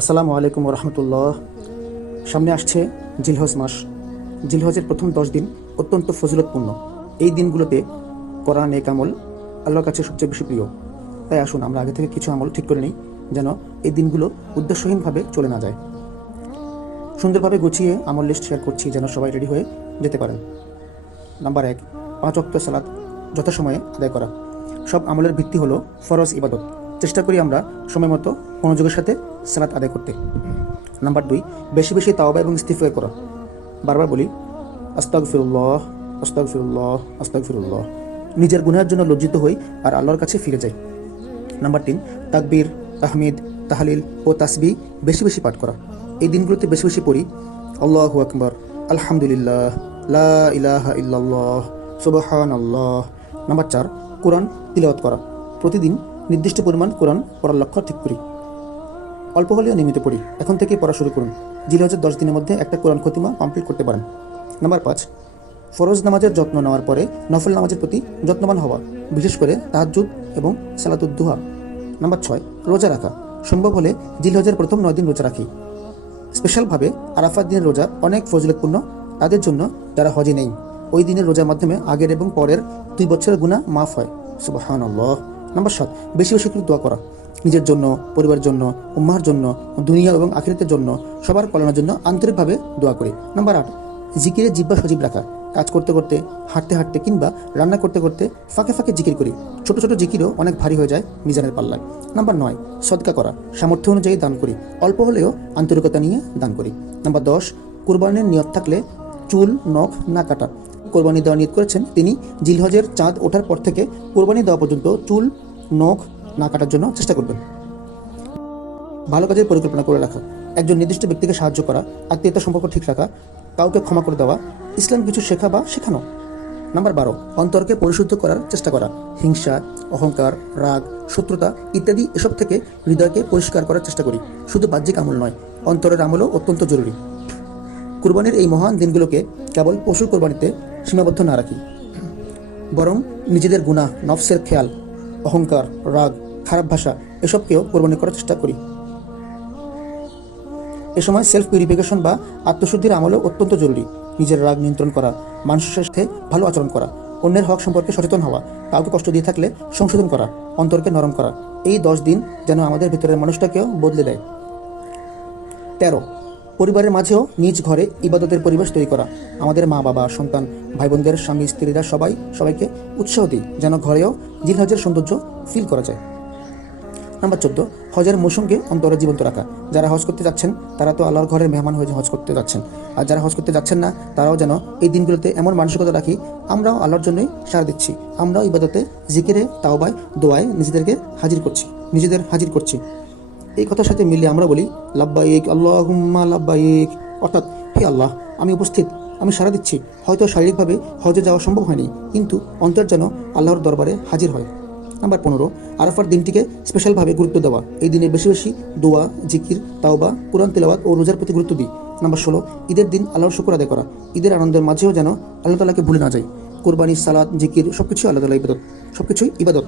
আসসালামু আলাইকুম রহমতুল্লাহ। সামনে আসছে জিলহজ মাস। জিলহজের প্রথম 10 দিন অত্যন্ত ফজিলতপূর্ণ। এই দিনগুলোতে করা নেক আমল আল্লাহর কাছে সবচেয়ে বেশি প্রিয়। তাই আসুন আমরা আগে থেকে কিছু আমল ঠিক করে নিই, যেন এই দিনগুলো উদ্দেশ্যহীনভাবে চলে না যায়। সুন্দরভাবে গুছিয়ে আমল লিস্ট শেয়ার করছি, যেন সবাই রেডি হয়ে যেতে পারেন। নাম্বার 1, 5 ওয়াক্ত সালাত যথাসময়ে আদায় করা। সব আমলের ভিত্তি হলো ফরজ ইবাদত। চেষ্টা করি আমরা সময় মতো মনোযোগের সাথে সালাত আদায় করতে। নাম্বার 2, বেশি বেশি তাওবা এবং ইস্তিগফার করা। বারবার বলি আস্তাগফিরুল্লাহ, আস্তাগফিরুল্লাহ, আস্তাগফিরুল্লাহ। নিজের গুনাহের জন্য লজ্জিত হই আর আল্লাহর কাছে ফিরে যাই। নাম্বার 3, তাকবীর, তাহমিদ, তাহলিল ও তাসবিহ বেশি বেশি পাঠ করা। এই দিনগুলোতে বেশি বেশি পড়ি আল্লাহু আকবার, আলহামদুলিল্লাহ, লা ইলাহা ইল্লাল্লাহ, সুবহানাল্লাহ। নাম্বার 4, কোরআন তিলাওয়াত করা। প্রতিদিন নির্দিষ্ট পরিমাণ কোরআন পড়ার লক্ষ্য ঠিক করি। অল্প হলেও নিয়মিত পড়ি। এখন থেকেই পড়া শুরু করুন। জিলহজের 10 দিনের মধ্যে একটা কোরআন খতিমা কমপ্লিট করতে পারেন। নাম্বার 5, ফরজ নামাজের যত্ন নেওয়ার পরে নফল নামাজের প্রতি যত্নবান হওয়া, বিশেষ করে তাহাজ্জুদ এবং সালাতুদ দুহা। নাম্বার 6, রোজা রাখা। সম্ভব হলে জিলহজের প্রথম 9 দিন রোজা রাখি। স্পেশালভাবে আরাফাত দিনের রোজা অনেক ফজিলতপূর্ণ তাদের জন্য যারা হজে নেই। ওই দিনের রোজার মাধ্যমে আগের এবং পরের 2 বছরের গুনাহ মাফ হয়। সুবহানাল্লাহ। নাম্বার 7, বেশি বেশি করে দোয়া করা। নিজের জন্য, পরিবারের জন্য, উম্মাহর জন্য, দুনিয়া এবং আখিরাতের জন্য, সবার কল্যাণের জন্য আন্তরিকভাবে দোয়া করি। নাম্বার 8, জিকিরে জিহ্বা সজীব রাখা। কাজ করতে করতে, হাঁটতে হাঁটতে কিংবা রান্না করতে করতে ফাঁকে ফাঁকে জিকির করি। ছোট ছোট জিকিরও অনেক ভারী হয়ে যায় মিজানের পাল্লায়। নাম্বার 9, সদকা করা। সামর্থ্য অনুযায়ী দান করি। অল্প হলেও আন্তরিকতা নিয়ে দান করি। নাম্বার 10, কোরবানির নিয়ত থাকলে চুল নখ না কাটা। কোরবানি দেওয়ার নিয়ত করেছেন তিনি জিলহজের চাঁদ ওঠার পর থেকে কোরবানি দেওয়া পর্যন্ত চুল নখ না কাটার জন্য চেষ্টা করবেন। ভালো কাজের পরিকল্পনা করে রাখা, একজন নির্দিষ্ট ব্যক্তিকে সাহায্য করা, আত্মীয়তার সম্পর্ক ঠিক রাখা, কাউকে ক্ষমা করে দেওয়া, ইসলাম কিছু শেখা বা শেখানো। নাম্বার 12, অন্তরকে পরিশুদ্ধ করার চেষ্টা করা। হিংসা, অহংকার, রাগ, শত্রুতা ইত্যাদি এসব থেকে হৃদয়কে পরিষ্কার করার চেষ্টা করি। শুধু বাহ্যিক আমল নয়, অন্তরের আমলও অত্যন্ত জরুরি। কুরবানির এই মহান দিনগুলোকে কেবল পশুর কোরবানিতে সীমাবদ্ধ না রাখি, বরং নিজেদের গুনাহ, নফসের খেয়াল, অহংকার, রাগ, খারাপ ভাষা এসবকেও কোরবানি করার চেষ্টা করি। এ সময় সেলফ পিউরিফিকেশন বা আত্মশুদ্ধির আমলও অত্যন্ত জরুরি। নিজের রাগ নিয়ন্ত্রণ করা, মানুষের সাথে ভালো আচরণ করা, অন্যের হক সম্পর্কে সচেতন হওয়া, কাউকে কষ্ট দিয়ে থাকলে সংশোধন করা, অন্তরকে নরম করা। এই 10 দিন যেন আমাদের ভেতরের মানুষটাকেও বদলে দেয়। 13, পরিবারের মাঝেও নিজ ঘরে ইবাদতের পরিবেশ তৈরি করা। আমাদের মা বাবা, সন্তান, ভাই বোনদের, স্বামী স্ত্রীরা সবাইকে উৎসাহ দিই যেন ঘরেও জিলহজের সৌন্দর্য ফিল করা যায়। নাম্বার 14, হজের মৌসুমকে অন্তরে জীবন্ত রাখা। যারা হজ করতে যাচ্ছেন তারা তো আল্লাহর ঘরের মেহমান হয়ে হজ করতে যাচ্ছেন, আর যারা হজ করতে যাচ্ছেন না তারাও যেন এই দিনগুলোতে এমন মানসিকতা রাখি আমরাও আল্লাহর জন্যই সাড়া দিচ্ছি। আমরাও ইবাদতে, জিকিরে, তাওবায়, দোয়ায় নিজেদের হাজির করছি। এই কথার সাথে মিলিয়ে আমরা বলি লাব্বাইক আল্লাহুম্মা লাব্বাইক, অর্থাৎ হে আল্লাহ, আমি উপস্থিত, আমি সাড়া দিচ্ছি। হয়তো শারীরিকভাবে হজে যাওয়া সম্ভব হয়নি, কিন্তু অন্তর যেন আল্লাহর দরবারে হাজির হয়। নাম্বার 15, আরাফার দিনটিকে স্পেশালভাবে গুরুত্ব দেওয়া। এই দিনে বেশি বেশি দোয়া, জিকির, তাওবা, কোরআন তেলাওয়াত ও রোজার প্রতি গুরুত্ব দিই। নাম্বার 16, ঈদের দিন আল্লাহর শুকর আদায় করা। ঈদের আনন্দের মাঝেও যেন আল্লাহ তাআলাকে ভুলে না যাই। কোরবানি, সালাত, জিকির সবকিছুই আল্লাহ তাআলার ইবাদত, সবকিছুই ইবাদত।